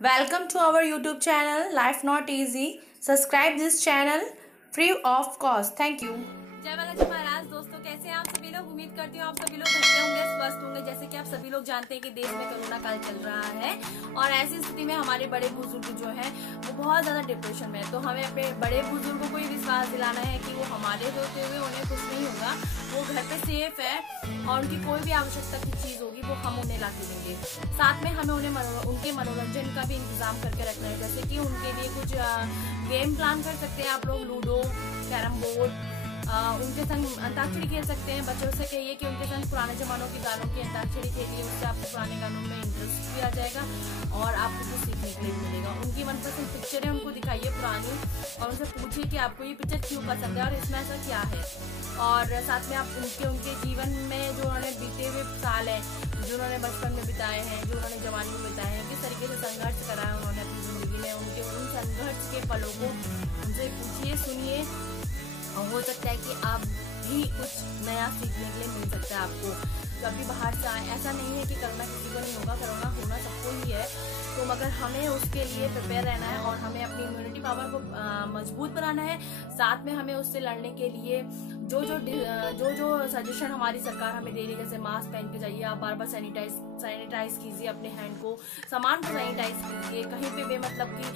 Welcome to our YouTube channel Life Not Easy. Subscribe this channel free of cost. Thank you. जय बाला जी महाराज। दोस्तों कैसे हैं आप सभी लोग। उम्मीद करती हूँ आप सभी लोग अच्छे होंगे, स्वस्थ होंगे। जैसे कि आप सभी लोग जानते हैं कि देश में कोरोना काल चल रहा है और ऐसी स्थिति में हमारे बड़े बुजुर्ग जो हैं वो बहुत ज्यादा डिप्रेशन में है। तो हमें अपने बड़े बुजुर्गों को ये विश्वास दिलाना है कि वो हमारे होते हुए उन्हें कुछ नहीं होगा, वो घर पे सेफ है और उनकी कोई भी आवश्यकता की चीज होगी वो हम उन्हें ला के देंगे। साथ में हमें उनके मनोरंजन का भी इंतजाम करके रखना है। जैसे कि उनके लिए कुछ गेम प्लान कर सकते हैं आप लोग, लूडो, कैरम बोर्ड, उनके संग अंताक्षरी खेल सकते हैं। बच्चों से कहिए कि उनके संग पुराने जमानों के गानों की अंताक्षरी खेलिए, उससे आपको पुराने गानों में इंटरेस्ट भी आ जाएगा और आपको कुछ सीखने के लिए मिलेगा। उनकी मनपसंद पिक्चरें उनको दिखाइए पुरानी और उनसे पूछिए कि आपको ये पिक्चर क्यों पसंद है और इसमें ऐसा क्या है। और साथ में आप उनके जीवन में जो उन्होंने बीते हुए साल है, जो उन्होंने बचपन में बिताए हैं, जो उन्होंने जवानी में बिताए हैं, किस तरीके से संघर्ष करा है उन्होंने अपनी जिंदगी में, उनके उन संघर्ष के पलों को उनसे पूछिए, सुनिए। हो सकता है कि आप भी कुछ नया सीखने के लिए मिल सकता है आपको। जब भी बाहर से आए, ऐसा नहीं है कि कोरोना किसी को नहीं होगा, कोरोना होना सबको ही है। तो मगर हमें उसके लिए प्रिपेयर रहना है और हमें अपनी इम्यूनिटी पावर को मजबूत बनाना है। साथ में हमें उससे लड़ने के लिए जो सजेशन हमारी सरकार हमें दे रही है, जैसे मास्क पहन के जाइए, आप बार बार सैनिटाइज कीजिए अपने हैंड को, सामान को सैनिटाइज कीजिए, कहीं पे भी मतलब कि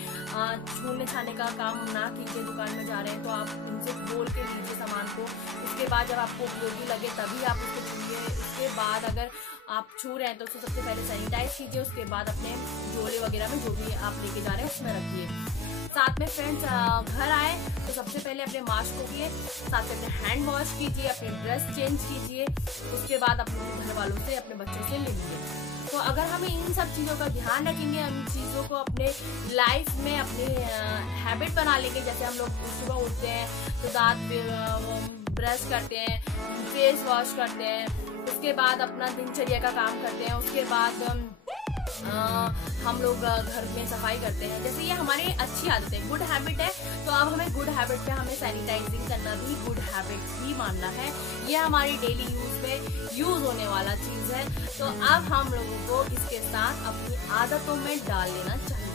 छूने छाने का काम ना कीजिए। दुकान में जा रहे हैं तो आप उनसे बोल के लीजिए सामान को। उसके बाद जब आपको उपयोगी लगे तभी आप उसको छूइए। उसके बाद अगर आप छू रहे हैं तो उसको सबसे पहले सैनिटाइज कीजिए, उसके बाद अपने झोले वगैरह में जो भी आप लेके जा रहे हैं उसमें रखिए। साथ में फ्रेंड्स घर आए तो सबसे पहले अपने मास्क खोलिए, साथ में अपने हैंड वॉश कीजिए, अपने ड्रेस चेंज कीजिए, उसके बाद अपने घर वालों से, अपने बच्चों से मिलिए। तो अगर हमें इन सब चीज़ों का ध्यान रखेंगे, इन चीज़ों को अपने लाइफ में अपने हैबिट बना लेंगे। जैसे हम लोग सुबह उठते हैं तो दांत ब्रश करते हैं, फेस वॉश करते हैं, उसके बाद अपना दिनचर्या का काम करते हैं, उसके बाद हम लोग घर में सफाई करते हैं। जैसे ये हमारी अच्छी आदत है, गुड हैबिट है। तो अब हमें गुड हैबिट पे हमें सैनिटाइजिंग करना भी गुड हैबिट ही मानना है। ये हमारी डेली यूज में यूज होने वाला चीज है। तो अब हम लोगों को इसके साथ अपनी आदतों में डाल लेना चाहिए।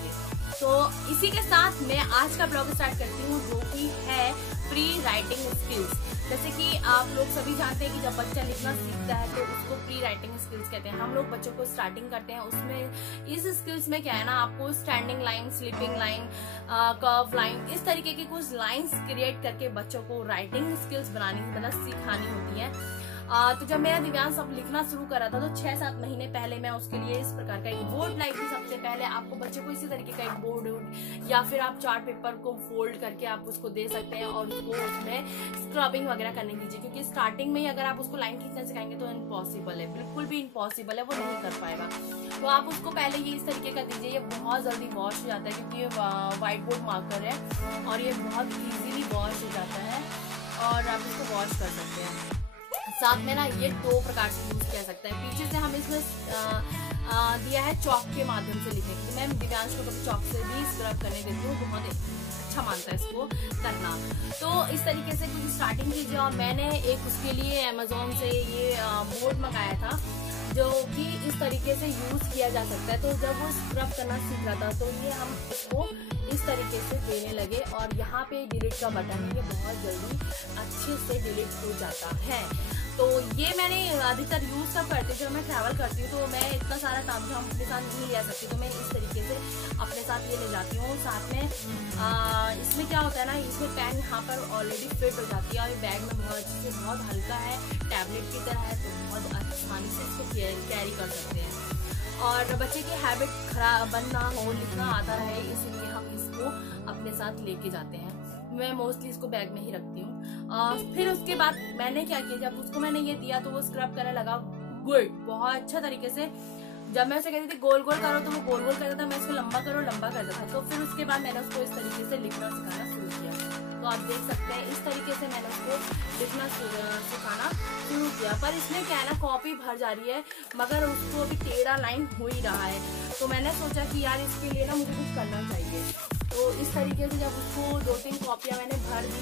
तो इसी के साथ मैं आज का ब्लॉग स्टार्ट करती हूँ, जो कि है प्री राइटिंग स्किल्स। जैसे कि आप लोग सभी जानते हैं कि जब बच्चा लिखना सीखता है तो उसको प्री राइटिंग स्किल्स कहते हैं। हम लोग बच्चों को स्टार्टिंग करते हैं, उसमें इस स्किल्स में क्या है ना, आपको standing line, sleeping line, curve line, इस तरीके की कुछ लाइंस क्रिएट करके बच्चों को राइटिंग स्किल्स बनानी मतलब सिखानी होती है। तो जब मेरा दिव्यांश अब लिखना शुरू करा था तो 6-7 महीने पहले मैं उसके लिए इस प्रकार का एक बोर्ड लाई थी। सबसे पहले आपको बच्चे को इसी तरीके का एक बोर्ड या फिर आप चार्ट पेपर को फोल्ड करके आप उसको दे सकते हैं और उसको उसमें स्क्रबिंग वगैरह करने दीजिए, क्योंकि स्टार्टिंग में ही अगर आप उसको लाइन खींचना सिखाएंगे तो इम्पॉसिबल है, बिल्कुल भी इम्पॉसिबल है, वो नहीं कर पाएगा। तो आप उसको पहले ये इस तरीके का दीजिए। ये बहुत जल्दी वॉश हो जाता है क्योंकि ये व्हाइट बोर्ड मार्कर है और ये बहुत ईजीली वॉश हो जाता है और आप इसको वॉश कर सकते हैं। साथ में ना ये 2 प्रकार से यूज किया सकता है। पीछे से हम इसमें दिया है चौक के माध्यम से लिखने के लिए। मैं दिव्यांश को कभी चौक से भी स्क्रब करने देती हूँ, बहुत अच्छा मानता है इसको करना। तो इस तरीके से कुछ स्टार्टिंग कीजिए। और मैंने एक उसके लिए अमेजोन से ये बोर्ड मंगाया था जो कि इस तरीके से यूज किया जा सकता है। तो जब वो स्क्रब करना सीख रहा था तो ये हम इसको इस तरीके से देने लगे और यहाँ पे डिलीट का बटन है, ये बहुत जल्दी अच्छे से डिलीट हो जाता है। तो ये मैंने अधिकतर यूज सब करती हूँ। जब मैं ट्रैवल करती हूँ तो मैं इतना सारा काम झाम अपने साथ नहीं ले सकती, तो मैं इस तरीके से अपने साथ ये ले जाती हूँ। साथ में इसमें क्या होता है ना, इसमें पेन यहाँ पर ऑलरेडी फिट हो जाती है और ये बैग में बहुत अच्छे से, बहुत हल्का है, टैबलेट की तरह है, तो बहुत आसानी से इसको कैरी कर सकते हैं। और बच्चे की हैबिट खराब बनना हो, लिखना आता रहे, इसीलिए हम इसको अपने साथ लेके जाते हैं। मैं मोस्टली इसको बैग में ही रखती हूँ। फिर उसके बाद मैंने क्या किया, जब उसको मैंने ये दिया तो वो स्क्रब करने लगा गुड, बहुत अच्छा तरीके से। जब मैं उसे कहती थी गोल गोल करो तो वो गोल गोल करता था, मैं इसको लंबा करो लंबा करता था। तो फिर उसके बाद मैंने उसको इस तरीके से लिखना सिखाना शुरू किया। तो आप देख सकते हैं इस तरीके से मैंने उसको लिखना सिखाना शुरू किया। पर इसमें क्या है ना, कॉपी भर जा रही है मगर उसको अभी टेढ़ा लाइन हो ही रहा है। तो मैंने सोचा कि यार इसके लिए ना मुझे कुछ करना चाहिए। तो तो इस तरीके से जब उसको 2-3 कॉपियाँ मैंने भर दी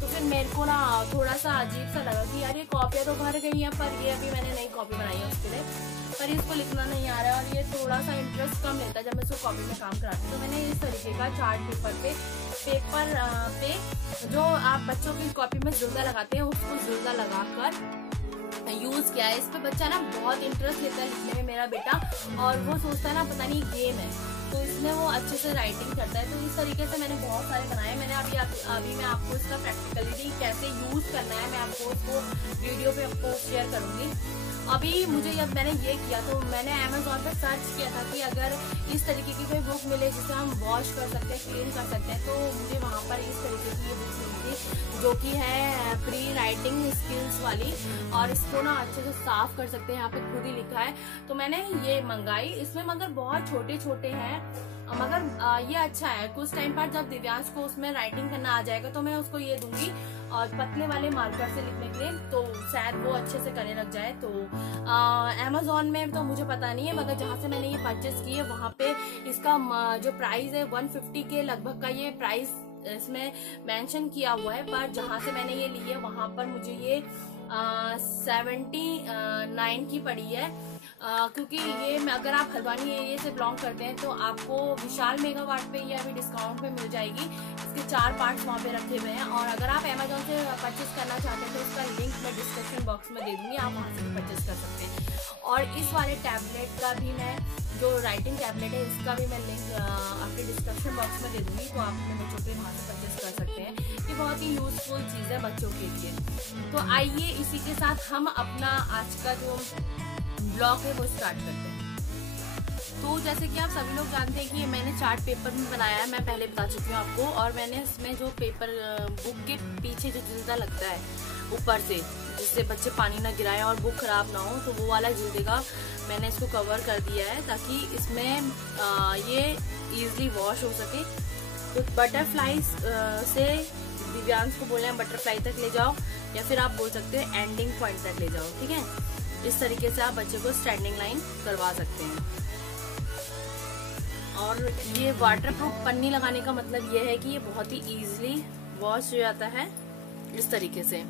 तो फिर मेरे को ना थोड़ा सा अजीब सा लगा कि यार ये कॉपियाँ तो भर गई हैं, पर ये अभी मैंने नई कॉपी बनाई है उसके लिए, पर इसको लिखना नहीं आ रहा है और ये थोड़ा सा इंटरेस्ट कम लेता है जब मैं इसको कॉपी में काम कराती हूँ। तो मैंने इस तरीके का चार्ट पेपर पे जो आप बच्चों की कॉपी में जुल्दा लगाते हैं उसको जुल्दा लगाकर यूज किया है। इस पे बच्चा ना बहुत इंटरेस्ट लेता है लिखने में, मेरा बेटा, और वो सोचता है ना पता नहीं गेम है, तो इसमें वो अच्छे से राइटिंग करता है। तो इस तरीके से मैंने बहुत सारे बनाए। मैंने अभी मैं आपको इसका प्रैक्टिकलिटी कैसे यूज करना है मैं आपको उसको वीडियो पे आपको शेयर करूंगी। अभी मुझे जब मैंने ये किया तो मैंने अमेज़ॉन पर सर्च किया था कि अगर इस तरीके की कोई बुक मिले जिसे हम वॉश कर सकते हैं, क्लीन कर सकते हैं, तो मुझे वहाँ पर इस तरीके की ये बुक मिली थी जो कि है प्री राइटिंग स्किल्स वाली, और इसको ना अच्छे से साफ कर सकते हैं, यहाँ पे खुद ही लिखा है। तो मैंने ये मंगाई। इसमें मगर बहुत छोटे छोटे हैं, मगर ये अच्छा है। कुछ टाइम बाद जब दिव्यांश को उसमें राइटिंग करना आ जाएगा तो मैं उसको ये दूंगी और पतले वाले मार्कर से लिखने के लिए, तो शायद वो अच्छे से करने लग जाए। तो अमेज़ॉन में तो मुझे पता नहीं है, मगर जहाँ से मैंने ये परचेस की है वहाँ पे इसका जो प्राइस है 150 के लगभग का ये प्राइस इसमें मेंशन किया हुआ है, पर जहाँ से मैंने ये ली है वहाँ पर मुझे ये 79 की पड़ी है। क्योंकि ये अगर आप हल्द्वानी एरिया से बिलोंग करते हैं तो आपको विशाल मेगामार्ट पे ये अभी डिस्काउंट पे मिल जाएगी। इसके 4 पार्ट्स वहाँ पे रखे हुए हैं, और अगर आप अमेज़ॉन से परचेस करना चाहते हैं तो इसका लिंक मैं डिस्क्रिप्शन बॉक्स में दे दूंगी, आप वहाँ से भी परचेस कर सकते हैं। और इस वाले टैबलेट का भी मैं, जो राइटिंग टैबलेट है, इसका भी मैं लिंक आपके डिस्क्रिप्शन बॉक्स में दे दूंगी, तो आप अपने बच्चों के वहाँ से परचेस कर सकते हैं। ये बहुत ही यूजफुल चीज़ है बच्चों के लिए। तो आइए इसी के साथ हम अपना आज का जो ब्लॉग है वो स्टार्ट करते हैं। तो जैसे कि आप सभी लोग जानते हैं कि मैंने चार्ट पेपर में बनाया है, मैं पहले बता चुकी हूँ आपको, और मैंने इसमें जो पेपर बुक के पीछे जो जिल्दा लगता है ऊपर से, जिससे बच्चे पानी ना गिराएं और बुक खराब ना हो, तो वो वाला जिल्दे का मैंने इसको कवर कर दिया है ताकि इसमें ये इजीली वॉश हो सके। तो बटरफ्लाई से दिव्यांश को बोले हैं बटरफ्लाई तक ले जाओ, या फिर आप बोल सकते हैं एंडिंग पॉइंट तक ले जाओ। ठीक है, इस तरीके से आप बच्चे को स्टैंडिंग लाइन करवा सकते हैं। और ये वाटरप्रूफ पन्नी लगाने का मतलब ये है कि ये बहुत ही इजीली वॉश हो जाता है इस तरीके से।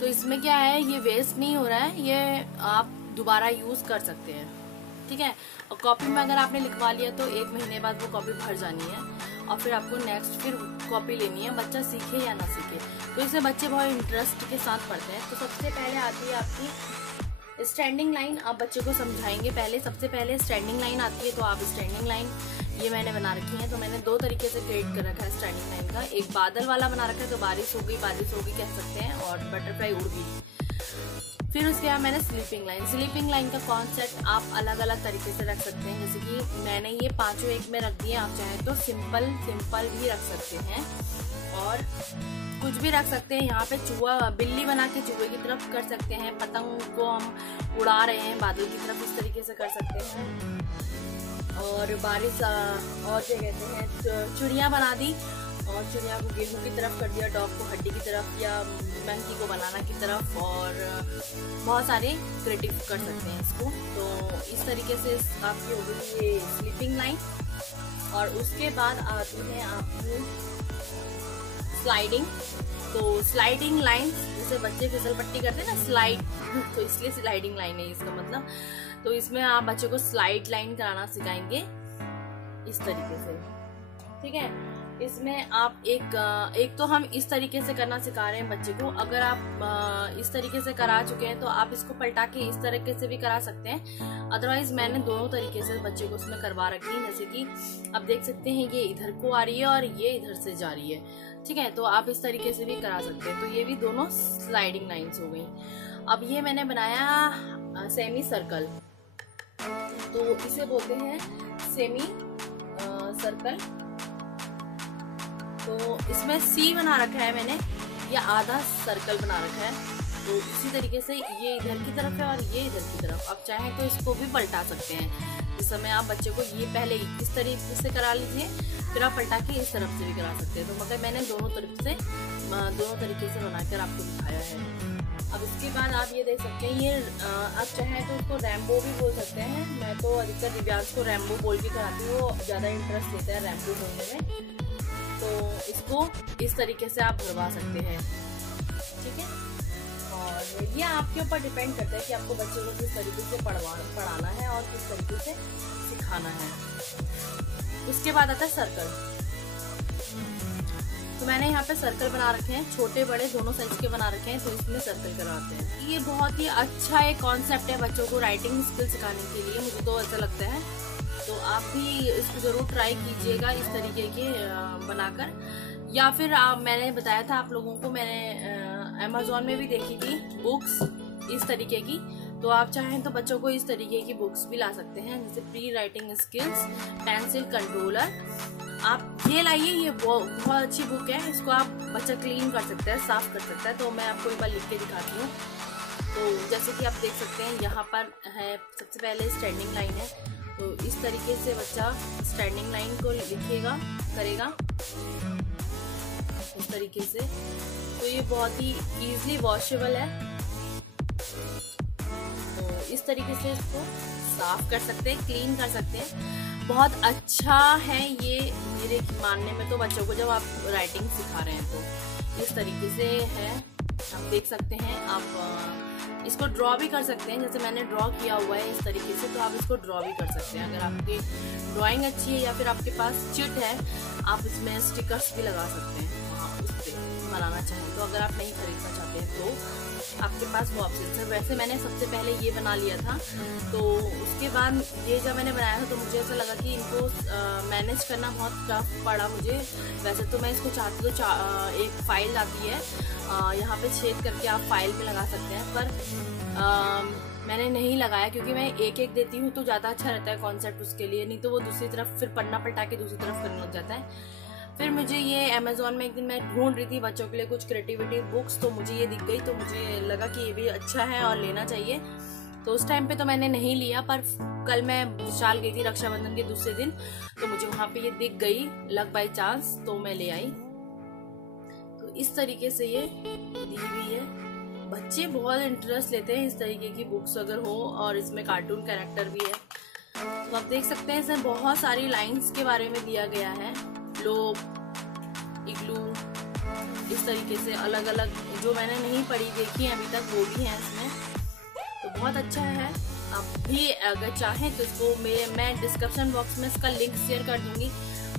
तो इसमें क्या है, ये वेस्ट नहीं हो रहा है, ये आप दोबारा यूज कर सकते हैं। ठीक है, और कॉपी में अगर आपने लिखवा लिया तो 1 महीने बाद वो कॉपी भर जानी है, और फिर आपको नेक्स्ट फिर कॉपी लेनी है, बच्चा सीखे या ना सीखे। तो इससे बच्चे बहुत इंटरेस्ट के साथ पढ़ते हैं। तो सबसे पहले आती है आपकी स्टैंडिंग लाइन। आप बच्चे को समझाएंगे पहले, सबसे पहले स्टैंडिंग लाइन आती है। तो आप स्टैंडिंग लाइन ये मैंने बना रखी है। तो मैंने 2 तरीके से क्रिएट कर रखा है स्टैंडिंग लाइन का। एक बादल वाला बना रखा है, तो बारिश होगी कह सकते हैं, और बटरफ्लाई उड़ गई। फिर उसके बाद मैंने स्लीपिंग लाइन का कॉन्सेप्ट आप अलग अलग तरीके से रख सकते हैं। जैसे कि मैंने ये 5 एक में रख दिए, आप चाहें तो सिंपल भी रख सकते हैं और कुछ भी रख सकते हैं। यहाँ पे चूहा बिल्ली बना के चूहे की तरफ कर सकते हैं, पतंग को हम उड़ा रहे हैं बादल की तरफ, इस तरीके से कर सकते हैं। और बारिश और क्या कहते हैं, चिड़िया बना दी और चिड़िया को गेहूं की तरफ कर दिया, डॉग को हड्डी की तरफ, या मंकी को बनाना की तरफ, और बहुत सारे क्रिएटिव कर सकते हैं इसको। तो इस तरीके से आपकी हो गई ये स्लीपिंग लाइन। और उसके बाद आती है आपकी स्लाइडिंग। तो स्लाइडिंग लाइन जैसे बच्चे फिसल पट्टी करते हैं ना, स्लाइड, तो इसलिए स्लाइडिंग लाइन है इसका मतलब। तो इसमें आप बच्चे को स्लाइड लाइन कराना सिखाएंगे इस तरीके से। ठीक है, इसमें आप एक तो हम इस तरीके से करना सिखा रहे हैं बच्चे को। अगर आप इस तरीके से करा चुके हैं तो आप इसको पलटा के इस तरीके से भी करा सकते हैं। अदरवाइज मैंने दोनों तरीके से बच्चे को उसमें करवा रखी है। जैसे कि आप देख सकते हैं ये इधर को आ रही है और ये इधर से जा रही है। ठीक है, तो आप इस तरीके से भी करा सकते हैं। तो ये भी दोनों स्लाइडिंग लाइन्स हो गई। अब ये मैंने बनाया सेमी सर्कल, तो इसे बोलते हैं सेमी सर्कल। तो इसमें सी बना रखा है मैंने, या आधा सर्कल बना रखा है। तो इसी तरीके से ये इधर की तरफ है और ये इधर की तरफ। आप चाहें तो इसको भी पलटा सकते हैं। इस समय आप बच्चे को ये पहले इस तरीके से करा लीजिए, फिर आप पलटा के इस तरफ से भी करा सकते हैं। तो मगर मैंने दोनों तरीके से बनाकर आपको दिखाया है। अब इसके बाद आप ये देख सकते हैं, ये आप चाहें तो उसको रैम्बो भी बोल सकते हैं। मैं तो अधिकतर दिव्यांश को रैम्बो बोल के कराती हूँ, वो ज़्यादा इंटरेस्ट लेता है रैम्बो बोलने में। तो इसको इस तरीके से आप भरवा सकते हैं, ठीक है। और ये आपके ऊपर डिपेंड करता है कि आपको बच्चे को किस तरीके से पढ़ाना है और किस तरीके से सिखाना है। उसके बाद आता है सर्कल। तो मैंने यहाँ पे सर्कल बना रखे हैं, छोटे बड़े दोनों साइज के बना रखे हैं, तो इसमें सर्कल करवाते हैं। ये बहुत ही अच्छा एक कॉन्सेप्ट है बच्चों को राइटिंग स्किल सिखाने के लिए, मुझे तो ऐसा लगता है। तो आप भी इसको ज़रूर ट्राई कीजिएगा इस तरीके के बनाकर, या फिर मैंने बताया था आप लोगों को, मैंने अमेज़ॉन में भी देखी थी बुक्स इस तरीके की। तो आप चाहें तो बच्चों को इस तरीके की बुक्स भी ला सकते हैं, जैसे pre writing skills, pencil controller. आप ये लाइए, ये बहुत अच्छी बुक है, इसको आप बच्चा क्लीन कर सकता है, साफ कर सकता है। तो मैं आपको एक बार लिख के दिखाती हूँ। तो जैसे कि आप देख सकते हैं यहाँ पर है, सबसे पहले स्टैंडिंग लाइन है। तो इस तरीके से बच्चा स्टैंडिंग लाइन को लिखेगा, करेगा इस तरीके से। तो ये बहुत ही इजीली वॉशेबल है। तो इस तरीके से इसको साफ कर सकते हैं, क्लीन कर सकते हैं। बहुत अच्छा है ये मेरे मानने में, तो बच्चों को जब आप राइटिंग सिखा रहे हैं तो इस तरीके से है, आप देख सकते हैं। आप इसको ड्रॉ भी कर सकते हैं, जैसे मैंने ड्रॉ किया हुआ है इस तरीके से, तो आप इसको ड्रॉ भी कर सकते हैं। अगर आपकी ड्राइंग अच्छी है या फिर आपके पास चिट है, आप इसमें स्टिकर्स भी लगा सकते हैं उस पर बनाना चाहिए। तो अगर आप नहीं खरीदना चाहते हैं तो आपके पास वो ऑप्शन है। वैसे मैंने सबसे पहले ये बना लिया था, तो उसके बाद ये जब मैंने बनाया था तो मुझे ऐसा लगा कि इनको मैनेज करना बहुत टफ पड़ा मुझे। वैसे तो मैं इसको चाहती तो एक फाइल आती है, यहाँ पे छेद करके आप फाइल में लगा सकते हैं, पर मैंने नहीं लगाया क्योंकि मैं एक एक देती हूँ तो ज़्यादा अच्छा रहता है कॉन्सेप्ट उसके लिए, नहीं तो वो दूसरी तरफ फिर पन्ना पलटा के दूसरी तरफ करने लग जाता है। फिर मुझे ये अमेज़ॉन में एक दिन मैं ढूंढ रही थी बच्चों के लिए कुछ क्रिएटिविटी बुक्स, तो मुझे ये दिख गई, तो मुझे लगा कि ये भी अच्छा है और लेना चाहिए। तो उस टाइम पे तो मैंने नहीं लिया, पर कल मैं विशाल गई थी रक्षाबंधन के दूसरे दिन, तो मुझे वहाँ पे ये दिख गई लक बाई चांस, तो मैं ले आई। तो इस तरीके से ये दी हुई है। बच्चे बहुत इंटरेस्ट लेते हैं इस तरीके की बुक्स अगर हो, और इसमें कार्टून कैरेक्टर भी है। तो आप देख सकते हैं इसमें बहुत सारी लाइन्स के बारे में दिया गया है, ग्लोब, इग्लू, इस तरीके से अलग अलग जो मैंने नहीं पढ़ी देखी है अभी तक वो भी है इसमें। तो बहुत अच्छा है। आप भी अगर चाहें तो इसको मैं डिस्क्रिप्शन बॉक्स में इसका लिंक शेयर कर दूंगी,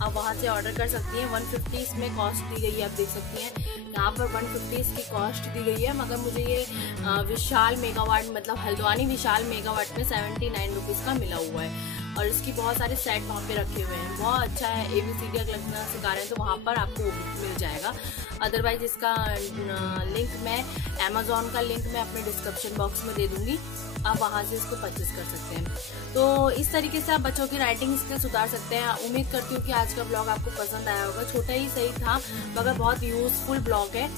आप वहाँ से ऑर्डर कर सकती हैं। 150 इसमें कॉस्ट दी गई है, आप देख सकती हैं यहाँ पर 150 इसकी कॉस्ट दी गई है, मगर मुझे ये विशाल मेगावाट मतलब हल्द्वानी विशाल मेगावाट में 79 रुपीज़ का मिला हुआ है। और इसकी बहुत सारे सेट वहाँ पे रखे हुए हैं, बहुत अच्छा है। ABCD अगर लिखना सिखा रहे हैं तो वहाँ पर आपको वो मिल जाएगा। अदरवाइज इसका लिंक मैं अमेज़ॉन का लिंक मैं अपने डिस्क्रिप्शन बॉक्स में दे दूँगी, आप वहाँ से इसको परचेज कर सकते हैं। तो इस तरीके से आप बच्चों की राइटिंग स्किल सुधार सकते हैं। उम्मीद करती हूँ कि आज का ब्लॉग आपको पसंद आया होगा। छोटा ही सही था मगर बहुत यूजफुल ब्लॉग है।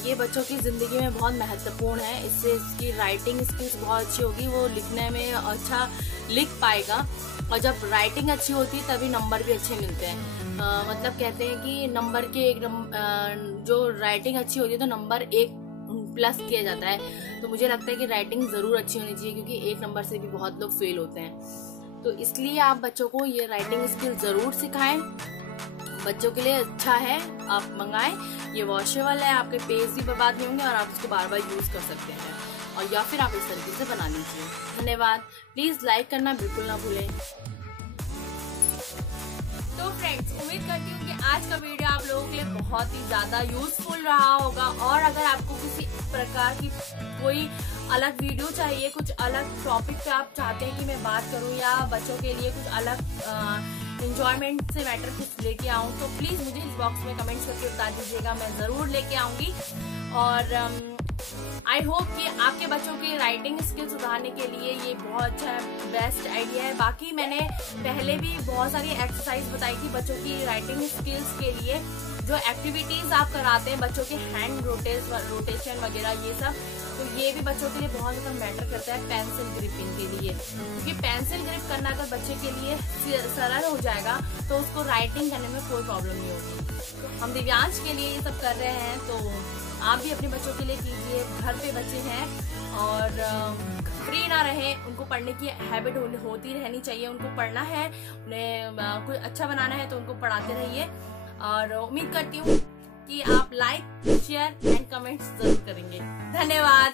ये बच्चों की ज़िंदगी में बहुत महत्वपूर्ण है, इससे इसकी राइटिंग स्किल्स बहुत अच्छी होगी, वो लिखने में अच्छा लिख पाएगा। और जब राइटिंग अच्छी होती है तभी नंबर भी अच्छे मिलते हैं। मतलब कहते हैं कि नंबर के जो राइटिंग अच्छी होती है तो नंबर 1 प्लस किया जाता है। तो मुझे लगता है कि राइटिंग ज़रूर अच्छी होनी चाहिए, क्योंकि 1 नंबर से भी बहुत लोग फेल होते हैं। तो इसलिए आप बच्चों को ये राइटिंग स्किल ज़रूर सिखाएं, बच्चों के लिए अच्छा है, आप मंगाएं। ये वॉशेबल है, आपके पेज भी बर्बाद नहीं होंगे और आप इसको बार बार यूज़ कर सकते हैं, और या फिर आप इस तरीके से बना लीजिए। धन्यवाद। प्लीज़ लाइक करना बिल्कुल ना भूलें। तो फ्रेंड्स, उम्मीद करती हूँ कि आज का वीडियो आप लोगों के लिए बहुत ही ज़्यादा यूजफुल रहा होगा। और अगर आपको किसी प्रकार की कोई अलग वीडियो चाहिए, कुछ अलग टॉपिक पे आप चाहते हैं कि मैं बात करूँ, या बच्चों के लिए कुछ अलग एंजॉयमेंट से मैटर कुछ लेके आऊँ, तो प्लीज़ मुझे इस बॉक्स में कमेंट्स करके बता दीजिएगा, मैं ज़रूर लेके आऊँगी। और आई होप कि आपके बच्चों की राइटिंग स्किल सुधारने के लिए ये बहुत अच्छा बेस्ट आइडिया है। बाकी मैंने पहले भी बहुत सारी एक्सरसाइज बताई थी बच्चों की राइटिंग स्किल्स के लिए, जो एक्टिविटीज आप कराते हैं बच्चों के हैंड रोटेशन वगैरह ये सब, तो ये भी बच्चों के लिए बहुत ज्यादा मैटर करता है पेंसिल ग्रिपिंग के लिए, क्योंकि पेंसिल ग्रिप करना अगर बच्चे के लिए सरल हो जाएगा तो उसको राइटिंग करने में कोई प्रॉब्लम नहीं होगी। हम दिव्यांश के लिए ये सब कर रहे हैं, तो आप भी अपने बच्चों के लिए कीजिए। घर पे बच्चे हैं और फ्री ना रहे, उनको पढ़ने की हैबिट होती रहनी चाहिए। उनको पढ़ना है, उन्हें कुछ अच्छा बनाना है तो उनको पढ़ाते रहिए। और उम्मीद करती हूँ कि आप लाइक, शेयर एंड कमेंट्स जरूर करेंगे। धन्यवाद।